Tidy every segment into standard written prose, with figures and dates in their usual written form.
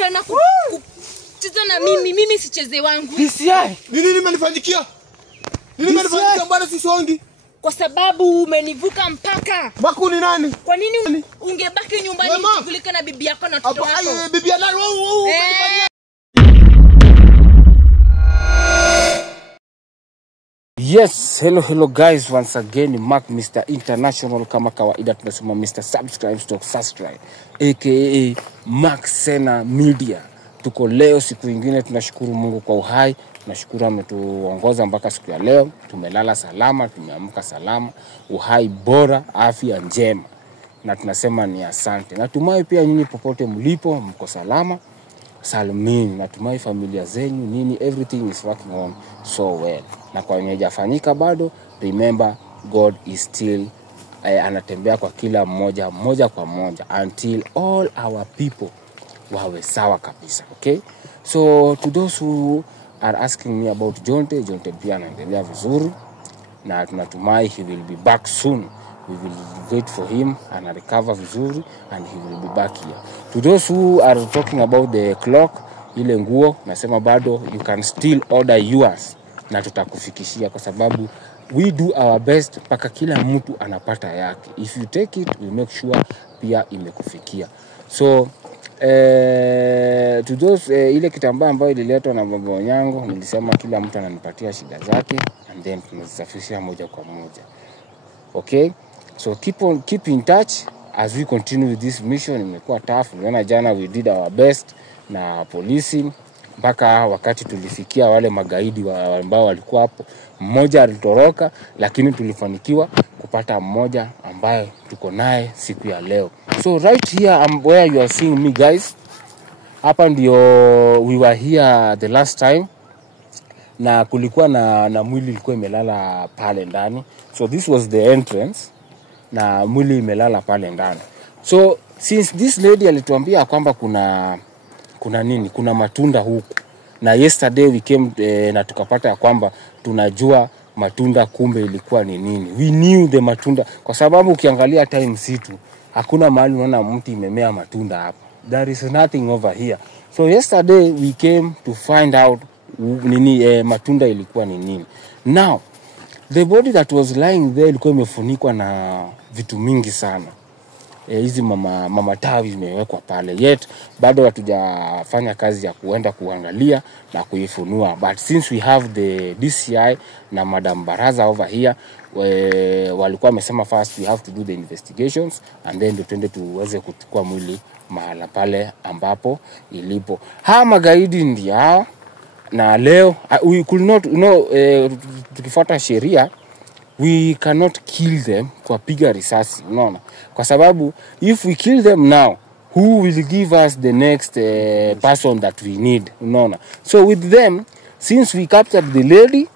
tena kucheza na mimi sicheze wangu. DCI, nini nimenifanyikia? Nini nimenifanyikia bwana sisongi? Kwa sababu umenivuka mpaka. Baku ni nani? Kwa nini ungebaki nyumbani kushughulika na bibi yako na mtoto wako? Bibi ya nani? Yes, hello guys, once again Mark Mr. International, kama kawaida tunasema Mr. Subscribe aka Mark Sena Media. Tuko leo siku nyingine, tunashukuru Mungu kwa uhai, tunashukuru ametuongoza mpaka siku ya leo. Tumelala salama, tumeamka salama, uhai bora, afya njema. Na tunasema ni asante. Natumai pia nyinyi popote mlipo mko salama. Salimini, natumai familia zenyu nini, everything is working on so well. Na kwa wenye hajafanyika bado, remember God is still anatembea kwa kila mmoja kwa moja until all our people wawe sawa kabisa. Okay, so to those who are asking me about Jonte pia anaendelea vizuri na tunatumai he will be back soon. We will wait for him and recover vizuri and he will be back here. To those who are talking about the clock, ile nguo nasema bado you can still order yours na tutakufikishia, kwa sababu we do our best mpaka kila mtu anapata yake. If you take it, we make sure pia imekufikia. So to those ile kitambaa ambayo ililetwa na baba Onyango, nilisema kila mtu ananipatia shida zake and then tunazisafishia moja kwa moja. Okay, so keep in touch as we continue with this mission. Imekuwa tough. Unaona jana we did our best na polisi mpaka wakati tulifikia wale magaidi ambao walikuwa hapo. Mmoja alitoroka lakini tulifanikiwa kupata mmoja ambaye tuko naye siku ya leo. So right here where you are seeing me guys, hapa ndio we were here the last time, na kulikuwa na mwili ilikuwa imelala pale ndani. So this was the entrance na mwili imelala pale ndani. So since this lady alituambia kwamba kuna matunda huku, na yesterday we came na tukapata kwamba tunajua matunda kumbe ilikuwa ni nini. We knew the matunda kwa sababu ukiangalia time situ hakuna mahali unaona mti imemea matunda hapa. There is nothing over here. So yesterday we came to find out nini matunda ilikuwa ni nini. Now the body that was lying there ilikuwa imefunikwa na vitu mingi sana. Hizi mama tawi zimewekwa pale, yet bado hatujafanya kazi ya kuenda kuangalia na kuifunua. But since we have the DCI na Madam Baraza over here, walikuwa wamesema first we have to do the investigations and then tuende tuweze kuchukua mwili mahala pale ambapo ilipo. Magaidi ndio hao. Na leo we could not tukifuata sheria we cannot kill them kwa piga risasi, unaona, kwa sababu if we kill them now, who will give us the next person that we need, unaona. So with them, since we captured the lady,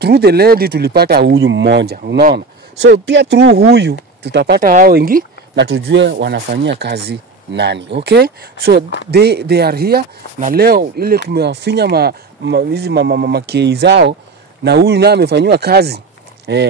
through the lady tulipata huyu mmoja, unaona. So pia through huyu tutapata hao wengi na tujue wanafanyia kazi nani. Okay, so they are here. Na leo ile tumewafinya hizi makei zao, na huyu naye amefanywa kazi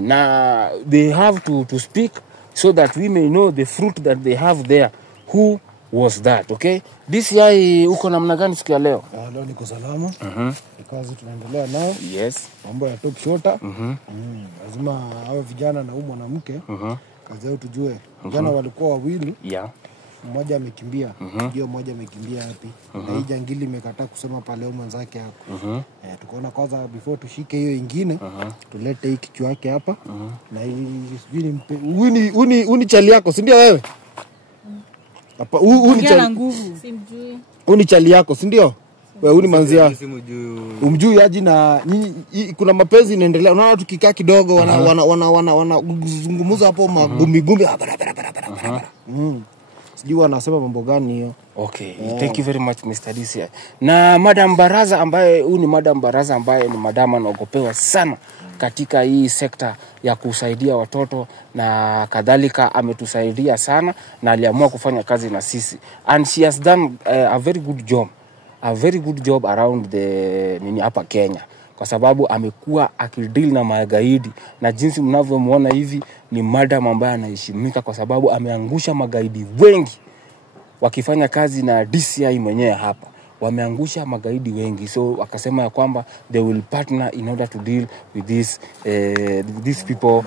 na they have to speak so that we may know the fruit that they have there. Who was that? Okay, DCI uko namna gani siku ya leo? Leo niko salama. Kazi tunaendelea nao. Yes, mambo ya top shota. Lazima hao vijana na mwanamke kazi yao tujue. Vijana walikuwa wawili. Yeah, mmoja amekimbia. Ndio mmoja amekimbia wapi? Na hii jangili imekataa kusema pale mwenzake hapo. Tukaona kwanza before tushike hiyo ingine, tulete hii kichwa yake hapa. Na hii uni chali yako, si ndio wewe? Hapa uni chali nguvu. Simjui. Uni chali yako, si ndio? Wewe uni manzia. Umjui aje na kuna mapenzi inaendelea. Unaona tukikaa kidogo wana zungumuza hapo magumbi. Sijui anasema mambo gani hiyo. Okay, thank you very much Mr. DCI. Na Madam Baraza ambaye ni Madam Baraza ambaye ni madam anaogopewa sana katika hii sekta ya kusaidia watoto na kadhalika, ametusaidia sana na aliamua kufanya kazi na sisi, and she has done a very good job around the hapa Kenya, kwa sababu amekuwa akideal na magaidi, na jinsi mnavyomuona hivi ni madam ambaye anaheshimika kwa sababu ameangusha magaidi wengi wakifanya kazi na DCI mwenyewe hapa wameangusha magaidi wengi, so wakasema ya kwamba they will partner in order to deal with these people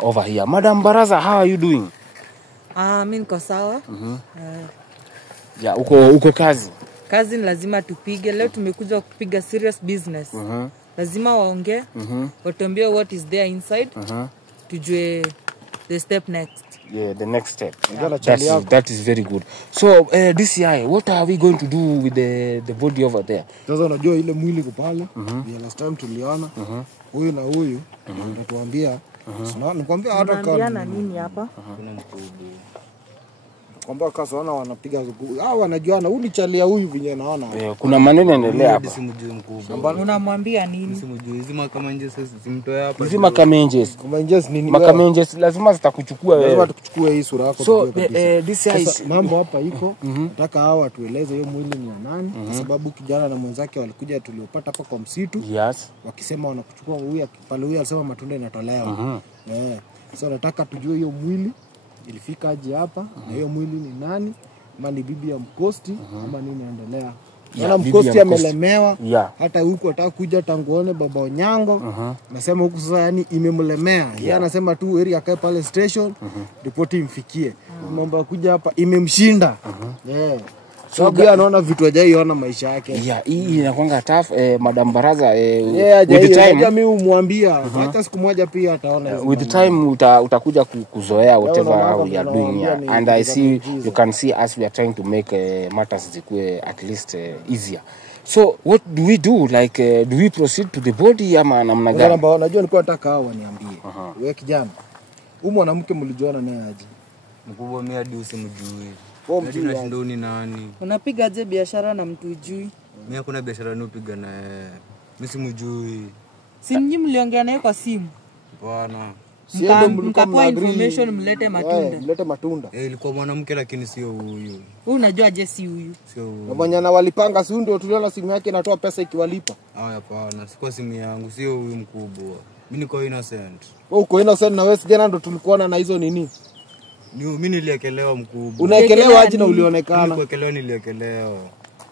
over here. Madam Baraza, how are you doing? Mimi niko sawa. Yeah, uko kazi. Kazi ni lazima tupige. Leo tumekuja kupiga serious business. Lazima waongee, watuambie what is there inside. Tujue the step next. Yeah, the next step. That is very good. So, DCI, what are we going to do with the body over there? Sasa unajua ile mwili kupala, ya last time tuliona, huyu na huyu, natuambia, nikwambia hata Tunaambiana nini hapa? kuna mkubwa. Kwamba kasa wanapiga zugu. Wanajuana, huyu ni chalia huyu vinye naona. Kuna maneno yanaendelea hapa. Simjui mkubwa. Unamwambia nini? Simjui zima kama nje sasa simtoe hapa. Hizi makamenjes. Makamenjes nini? Makamenjes lazima zitakuchukua wewe. Lazima tukuchukue hii sura yako. So this is mambo hapa iko. Nataka hawa tueleze hiyo mwili ni wa nani, kwa sababu kijana na mwenzake walikuja tuliopata hapa kwa msitu. Yes. Wakisema wanakuchukua huyu pale, huyu alisema matunda inatolewa. So nataka tujue hiyo mwili ilifika aje hapa, na hiyo mwili ni nani, ama ni bibi ya Mkosti ama nini inaendelea. Yana Mkosti amelemewa, hata huko ataka kuja tanguone baba Onyango. Nasema huko sasa yani imemlemea. Yeye anasema tu area akae pale station, ripoti imfikie. Mambo ya kuja hapa imemshinda. So pia anaona vitu hajaiona maisha yake. Hii inakuanga tough. Madam Baraza, with the time mimi umwambia hata siku moja pia ataona hizo. With the time utakuja kuzoea whatever we are doing here, and I see you can see us, we are trying to make matters zikue at least easier. So what do we do, like do we proceed to the body ama namna gani? Unajua nilikuwa nataka hao waniambie. Wewe kijana, huyu mwanamke mlijuana naye aje? Mkubwa mimi hadi usimjui. Wewe mjui ndoni nani? Unapiga je biashara na mtu ujui? Mimi hakuna biashara ninayopiga na yeye. Mimi simjui. Si nyinyi mliongea naye kwa simu? Bwana. Mkapoa information mlete matunda. Mlete matunda. Ilikuwa mwanamke lakini sio huyu. Wewe unajua je si huyu? Sio huyu. Na bwana walipanga si ndio tuliona simu yake inatoa pesa ikiwalipa. Hapana, sikuwa simu yangu, sio huyu mkubwa. Mimi niko innocent. Wewe uko innocent na wewe jana ndo tulikuona na hizo nini? Mimi niliekelewa mkubwa. Unaekelewa aje na ulionekana? Niliekelewa niliekelewa.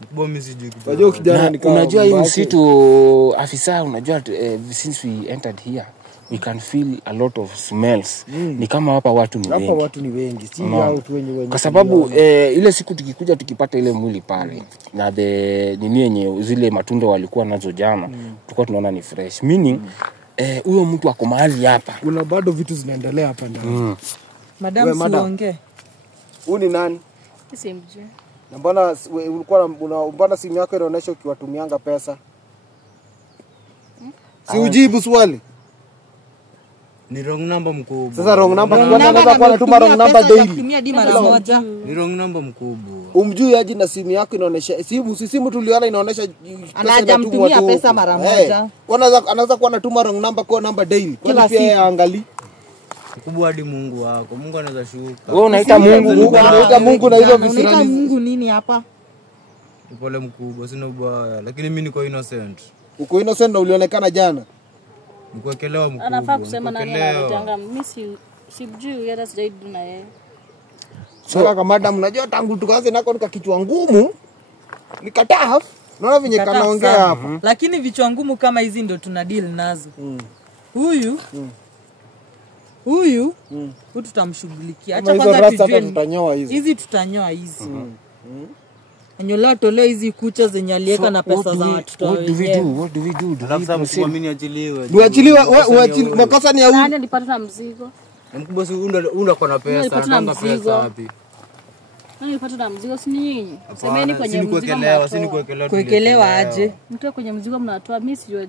Mkubwa mimi sijui kitu. Unajua kijana ni kama unajua hii msitu afisa, unajua since we entered here we can feel a lot of smells. Ni kama hapa watu ni wengi. Hapa watu ni wengi. Si hao tu wenye. Kwa sababu ile siku tukikuja tukipata ile mwili pale na nini yenye zile matunda walikuwa nazo jana, tulikuwa tunaona ni fresh. Meaning huyo mtu ako mahali hapa. Kuna bado vitu zinaendelea hapa ndani. Madam siongee. Huyu ni nani? Simjui. Na mbona ulikuwa mbona simu yako inaonyesha ukiwatumianga pesa? Si ujibu swali. Ni wrong number mkubwa. Sasa wrong number anaweza kuwa anatuma wrong number daily. Kutumia di mara moja. Ni wrong number mkubwa. Umjui aje na simu yako inaonyesha simu tuliona inaonyesha anajamtumia pesa mara moja. Anaweza kuwa anatuma wrong number kwa number daily. Kwa pia yeye angalie. Mkubwa hadi Mungu wako. Mungu anaweza shuka. Wewe unaita Mungu na hizo visirani. Unaita Mungu nini hapa? Pole mkubwa, sina ubaya, lakini mimi niko innocent. Uko innocent na ulionekana jana. Nikuekelewa mkubwa. Anafaa kusema nani anatanga. Mimi sijui hata sijaidu na yeye. Sasa kama madam unajua tangu tukaanze nako nikakichwa ngumu. Nikataa. Naona venye kanaongea hapa. Lakini vichwa ngumu kama hizi ndio tuna deal nazo. Huyu tutamshughulikia. Acha kwanza tujue tutanyoa hizi. Hizi tutanyoa hizi. Enyola tole hizi kucha zenye aliweka na pesa za watu. What do we do? Labda msimamini achiliwe. Uachiliwe, makosa ni ya huyu. Nani alipata mzigo? Mkubwa si unda kwa na pesa, anga pesa wapi? Nani alipata na mzigo si nyinyi? Semeni kwenye mzigo. Kuekelewa aje? Mtu kwenye mzigo mnatoa, mimi sijui.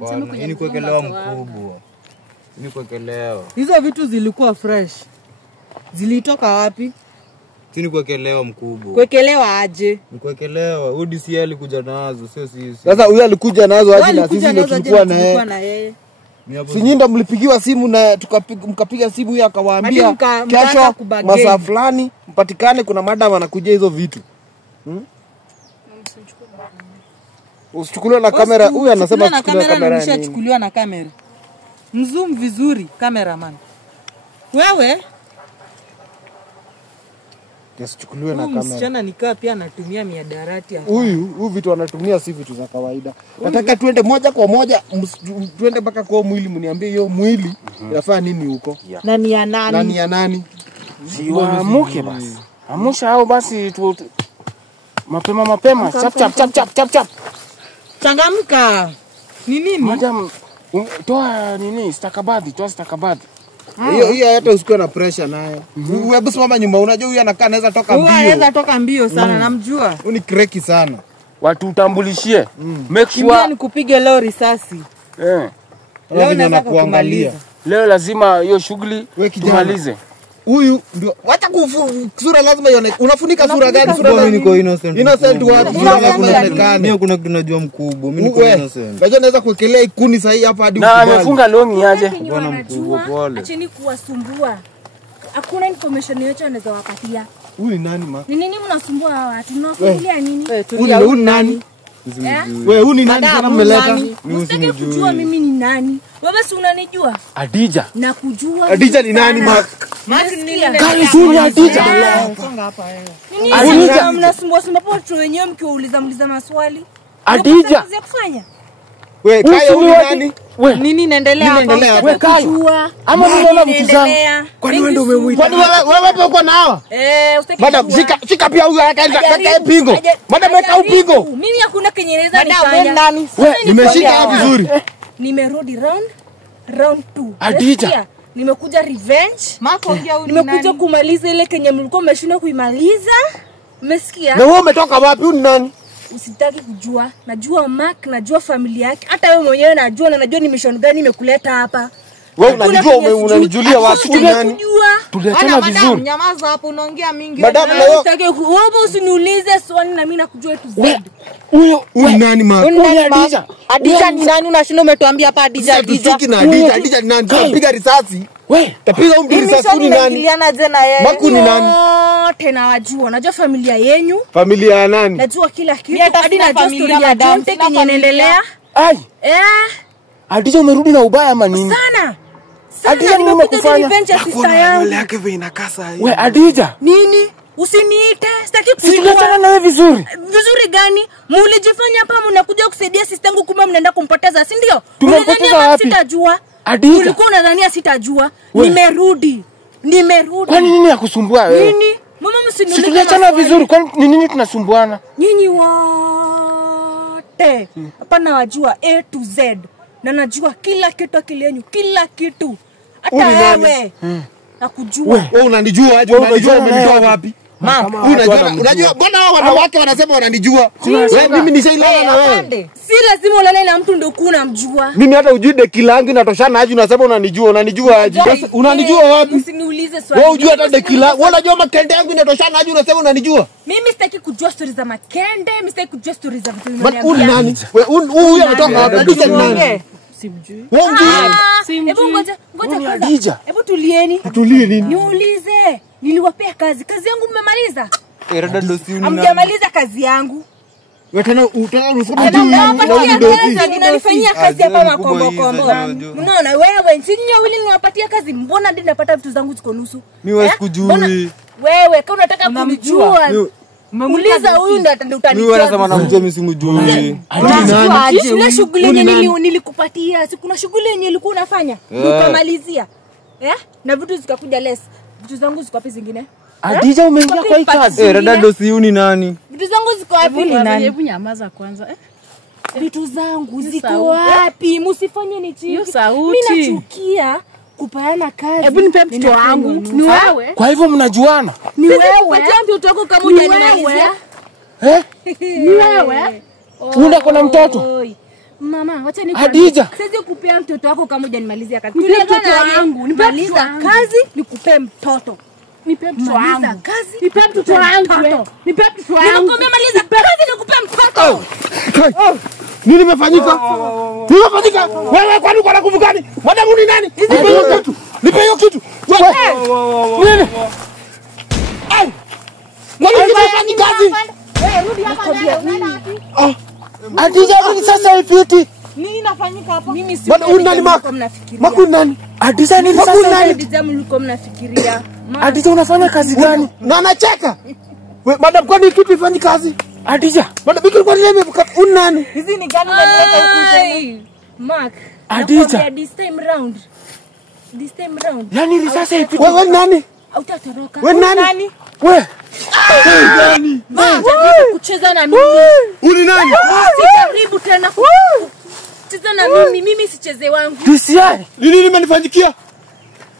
Mseme kwenye mzigo kuekelewa mkubwa. Ni kuekelewa. Hizo vitu zilikuwa fresh. Zilitoka wapi? Sini kuekelewa mkubwa. Kuekelewa aje? Ni kuekelewa. UDCL alikuja nazo, sio sisi. Sasa huyu alikuja nazo aje na sisi ndio tulikuwa na yeye. Sinyinda mlipigiwa simu na mkapiga simu huyu akawaambia kesho masaa fulani mpatikane kuna madam anakuja hizo vitu. Usichukuliwe na kamera. Huyu anasema usichukuliwe na kamera. Nishachukuliwa na kamera. Mzoom vizuri cameraman. Wewe Yasichukuliwe na Huyu kamera. msichana nikaa pia anatumia miadarati hapa. Huyu vitu anatumia si vitu za kawaida. Nataka tuende moja kwa moja, tuende mpaka kwa mwili, mniambie hiyo mwili inafanya nini huko? Na ni ya nani? Nani ya nani? Si waamuke basi. Amusha au basi tu mapema. Chap. Changamka. Ni nini? Madam, toa nini? Stakabadhi. Hiyo hata usikuwe na pressure nayo. Hebu simama nyuma, unajua huyu anakaa anaweza toka Huyu mbio. anaweza toka mbio sana, namjua. Huyu ni kreki sana. Watu utambulishie. Make Kimbia sure nikupige leo risasi. eh. Leo nataka kumaliza. Leo lazima hiyo shughuli Wewe kijana. tumalize. Huyu ndio wacha sura lazima ione. Unafunika sura gani? Sura Mimi niko innocent. Innocent wapi? Sura lazima ionekane. Mimi kuna kitu najua mkubwa. Mimi niko innocent. Unajua naweza kuwekelea ikuni sahihi hapa hadi Na ukubali. amefunga longi aje. Bwana mkubwa pole. Acheni kuwasumbua. Hakuna information yoyote anaweza wapatia. Huyu ni nani ma? Ni nini mnasumbua hawa watu? Mnawafungulia nini? Huyu ni nani? Wewe huyu ni nani sana mmeleta? Msitaki kujua mimi ni nani. Wewe si unanijua? Adija. Na kujua. Adija ni nani ma? Kali suni Adija. Songa hapa wewe. Adija mnasumbua watu wenyewe mkiwauliza maswali. Adija. Kazi ya kufanya. Wewe Kaya huyu ni nani? We, Nini inaendelea hapa? we Kaya. Ama mnaona vitu zangu. Kwani wewe ndio umemwita? Kwani wewe hapo uko nao? Usitaki. Madam, shika pia huyu akaenda pingo. Madam, weka upingo. Mimi hakuna kenyeleza Madam, nifanya. nani? Wewe nimeshika vizuri. Nimerudi round 2. Adija. Nimekuja revenge. Mako ongea huyu ni Nimekuja nani? kumaliza ile kenye mlikuwa mmeshindwa kuimaliza. Umesikia? Na wewe umetoka wapi? Huyu ni nani? Usitaki kujua. Najua Mark, najua familia yake. Hata wewe mwenyewe najua na najua ni mission gani imekuleta hapa. Wewe unanijua, unanijulia wapi ni nani? Tuliachana vizuri. Nyamaza hapo unaongea mingi. Madam, na wewe Usitaki wewe usiniulize swali na mimi nakujua tu zaidi. Huyo huyu nani ma? Adija. Adija ni nani? Unashinda umetuambia hapa Adija. Tushiki na Adija. Adija ni nani? Tapiga risasi. We, Tapiga risasi ni nani? Ingiliana je na yeye? Maku ni nani? Tena wajua. Najua familia yenu. Familia ya nani? Najua kila kitu. Mimi hata Hadi sina najua familia, story ya madam, John sina yenye familia. inaendelea. ai. Adija umerudi na ubaya ama nini? Sana. Adija nini umekufanya? Sister yangu. yake vile inakaa saa hii. We Adija. Nini? Usiniite. Sitaki Si tuliachana na wewe vizuri. Vizuri gani? Mulijifanya hapa mnakuja kusaidia sister yangu kumbe mnaenda kumpoteza, si ndio? Tumempoteza Ulidhania wapi? Sitajua. Adija. Ulikuwa unadhania sitajua. We. Nimerudi. Kwani nini ya kusumbua wewe? Nini? Mama msiniulize. Si tuliachana vizuri, kwani ni nini tunasumbuana? Nyinyi wote. Hapana wajua A to Z. Na najua kila kitu akili yenu, kila kitu. Hata Uli nani? wewe. Nakujua. Wewe unanijua aje? Wewe Unanijua unajua umenitoa nani? wapi? Unajua bwana hao wanawake wanasema wananijua. Wewe mimi nishailala na wewe. Si lazima ulale na mtu ndio kuna mjua. Mimi hata ujui deki langu inatoshana aje unasema unanijua. Unanijua aje? Unanijua wapi? Usiniulize swali. Wewe ujui hata deki langu. Wewe unajua makende yangu inatoshana aje unasema unanijua? Mimi sitaki kujua stories za makende, mimi sitaki kujua stories za vitu Huyu ni nani? Wewe huyu ametoka wapi? Adija ni nani? Simjui. Wewe ujui? Hebu ngoja Adija. kwanza. Hebu tulieni. Tulie nini? Niulize. Niliwapea kazi. Kazi yangu mmemaliza? Rada ndo si una. Hamjamaliza kazi yangu. Wewe tena unasema Nawapatia kazi, unanifanyia kazi hapa makombo kombo. Kazi, Unaona wewe, si nyinyi wawili niwapatia kazi. Mbona hadi napata vitu zangu ziko nusu? Mimi wewe sikujui. Wewe kama unataka kunijua, muuliza huyu ndio Mimi utanijua. wanasema namjua mimi simjui. Ile shughuli yenye nilikupatia, si kuna shughuli yenye ulikuwa unafanya? Ukamalizia. Na vitu zikakuja less. Vitu zangu ziko wapi zingine? Adija umeingia kwa hii kazi. Rada ndo si uni nani? Vitu zangu ziko wapi? Hebu nyamaza kwanza. Vitu zangu ziko wapi? Msifanye ni chini. Hiyo sauti. Mimi nachukia kupeana kazi. Hebu nipe mtoto wangu. Ni wewe? Kwa hivyo mnajuana? Ni wewe. Patia mtoto wako kama hujanimalizia. Ni wewe? Una kuna mtoto? Oi. Mama, wacha ni Adija. Siwezi kupea mtoto wako kama hujanimalizia kazi. Nipe mtoto wangu. Nipe Maliza mtoto wangu. kazi nikupe mtoto. Nipe mtoto Maliza wangu. kazi. Nipe mtoto wangu. Nipe mtoto wangu. Nimekwambia maliza kazi nikupe mtoto. Nini nimefanyika? Nimefanyika? Wewe kwani uko na nguvu gani? Madamu ni nani? Nipe hiyo kitu. Nipe hiyo kitu. Wewe. Ai. Nani kifanyi kazi? Wewe rudi hapa ndani. Adija ni sasa ipiti. Nini inafanyika hapa? Mimi si Bwana huyu nani Mark? Mark huyu nani? Adija ni Mark huyu sasa nani? Adija mlikuwa mnafikiria. Adija unafanya kazi gani? Na anacheka. We, madam kwani kitu ifanyi kazi? Adija. Madam biki kwa nini unani? Hizi ni gani unaleta huku tena? Mark. Adija. nakwambia This time round. Yani risasi ipite. Wewe nani? Hautatoroka. Wewe nani? Wewe. Nani? Unataka kucheza na mimi. Uni nani? Sijaribu tena kucheza na mimi. Mimi sicheze wangu. DCI. Nini nimenifanyikia?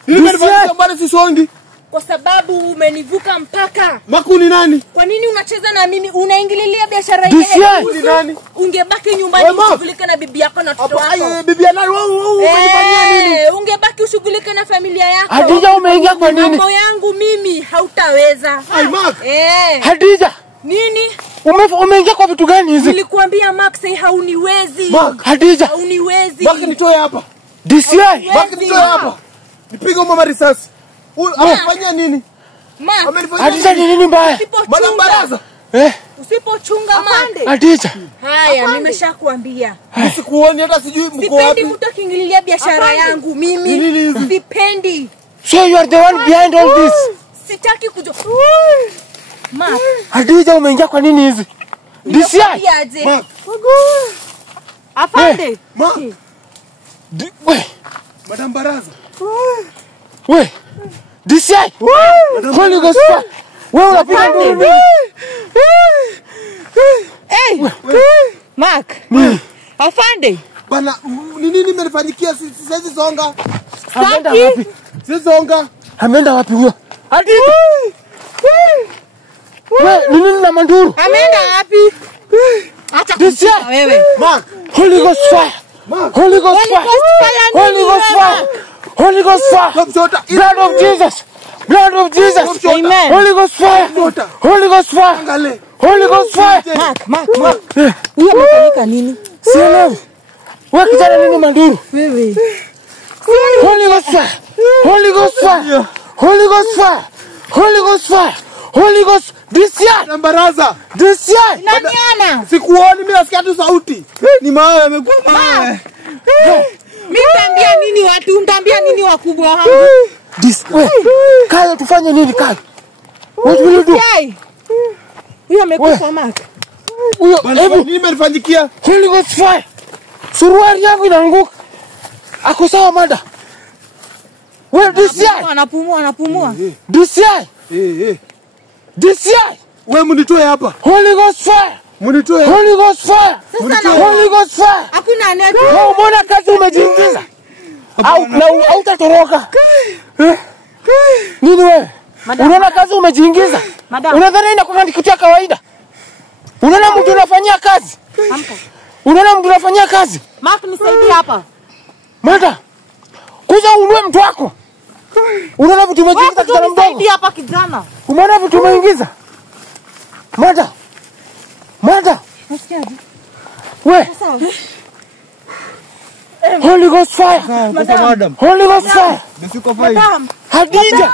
Nini nimenifanyikia mbona sisongi? Kwa sababu umenivuka mpaka. Makuni nani? Kwa nini unacheza na mimi? Unaingililia biashara DCI. Uni nani? Ungebaki nyumbani Wewe, Mark. ushughulike na bibi yako na watoto wako. Ai bibi nani? Wewe umenifanyia nini? Ungebaki ushughulike na familia yako. Adija umeingia kwa nini? Mambo yangu mimi hautaweza. Ai Mark. Adija. Nini? Umeingia kwa vitu gani hizi? Nilikuambia Mark say hauniwezi. Mark. Adija. Hauniwezi. Mark nitoe hapa. DCI. Mark nitoe hapa. Nipige mama risasi. Amefanyia nini? Mark. Amenifanyia Adija ni nini mbaya? Madam Baraza. Usipochunga Mark. Adija. Haya, nimeshakuambia. Sikuoni hata sijui mko Sipendi wapi. mtu akiingililia biashara yangu mimi. Sipendi. So you are the one behind all this. Sitaki kujua. Mark. Adija umeingia kwa nini hizi? DCI. Aje. Mark. Afande. Mark. We. Madam Baraza. We. DCI. Holy Ghost. Wewe unapiga nduru. Hey. Mark. Afande. Bana nini nimenifanyikia siwezi songa. Ameenda wapi? Siwezi songa. Ameenda wapi huyo? Adija. We, nini na manduru? Ameenda wapi? Acha kushika wewe. Mark. Holy Ghost fire. Mark. Holy Ghost fire. Holy Ghost fire. Holy Ghost fire. Msota. Blood of Jesus. Blood of Jesus. Amen. Holy Ghost fire. Holy Ghost fire. Angale. Holy Ghost fire. Mark. Huyu amefanyika nini? Sielewi. Wewe kijana nini manduru? Wewe. Holy Ghost fire. Holy Ghost fire. Holy Ghost fire. Holy Ghost fire. Holy Ghost. DCI. Madam Baraza. DCI. Naniana. Sikuoni mimi nasikia tu sauti. Ni mawe yamekuwa mawe. Mimi nitaambia nini watu? Nitaambia nini wakubwa wangu? DCI. Kaya tufanye nini kaya? What will you do? Yai. Huyu amekufa Mark. Huyo Hebu nini nimenifanyikia? Holy Ghost fire. Suruali yangu inaanguka. Ako sawa mada. Wewe DCI. Anapumua. DCI. DCI. Wewe mnitoe hapa. Holy Ghost fire. Mnitoe. Holy Ghost fire. Holy Ghost fire. Hakuna net. Wewe umeona kazi umejiingiza? Au na hautatoroka. Nini wewe? Unaona kazi umejiingiza? Unadhani inakuwa ni kitu ya kawaida? Unaona mtu unafanyia kazi? Unaona mtu unafanyia kazi? Mark nisaidie hapa. Mada. Kuja unue mtu wako. Unaona vitu umeingiza kijana mdogo? Nisaidie hapa kijana. Umeona vitu umeingiza? Mada. We. Holy Ghost fire. Madam. Holy Ghost fire. Nisiko fine. Hadija.